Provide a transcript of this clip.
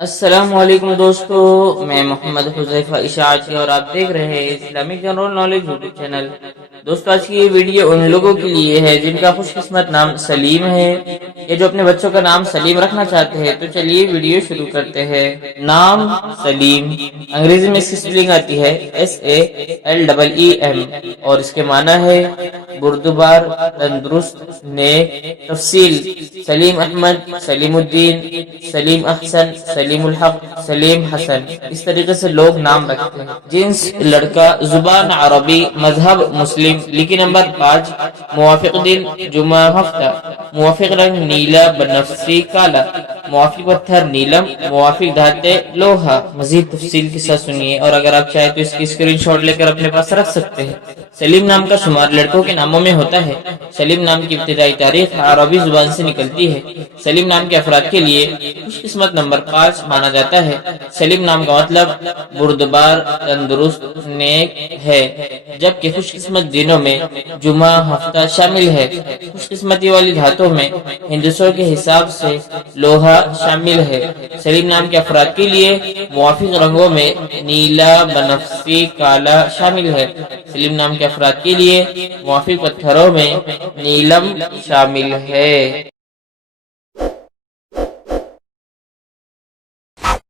السلام علیکم دوستو، میں محمد حذیفہ اشاعتی اور آپ دیکھ رہے ہیں Islamic general knowledge YouTube channel. دوستو آج کی یہ ویڈیو ان لوگوں کے لیے ہے جن کا خوش قسمت نام سلیم ہے، یہ جو اپنے بچوں کا نام سلیم رکھنا چاہتے ہیں۔ تو چلیے ویڈیو شروع کرتے ہیں۔ نام سلیم، انگریزی میں اس کی سپیلنگ آتی ہے SALEEM اور اس کے معنی ہے بردبار، تندرست، نیک۔ تفصیل: سلیم احمد، سلیم الدین، سلیم احسن، سلیم الحق، سلیم حسن، اس طریقے سے لوگ نام رکھتے ہیں۔ جنس لڑکا، زبان عربی، مذہب مسلم۔ لکی نمبر 5، موافق دن جمعہ ہفتہ، موافق رنگ نیلا بنفسجی کالا، موافق پتھر نیلم، موافق دھاتیں لوہا۔ مزید تفصیل کے ساتھ سنیے، اور اگر آپ چاہیں تو اس کی اسکرین شاٹ لے کر اپنے پاس رکھ سکتے ہیں۔ سلیم نام کا شمار لڑکوں کے ناموں میں ہوتا ہے۔ سلیم نام کی ابتدائی تاریخ عربی زبان سے نکلتی ہے۔ سلیم نام کے افراد کے لیے خوش قسمت نمبر 5 مانا جاتا ہے۔ سلیم نام کا مطلب بردبار، تندرست، نیک ہے، جبکہ خوش قسمت دنوں میں جمعہ، ہفتہ شامل ہے۔ خوش قسمتی والی دھاتوں میں ہندسوں کے حساب سے لوہا شامل ہے۔ سلیم نام کے افراد کے لیے موافق رنگوں میں نیلا بنفسجی کالا شامل ہے۔ سلیم نام کے افراد کے لیے موافق پتھروں میں نیلم شامل ہے۔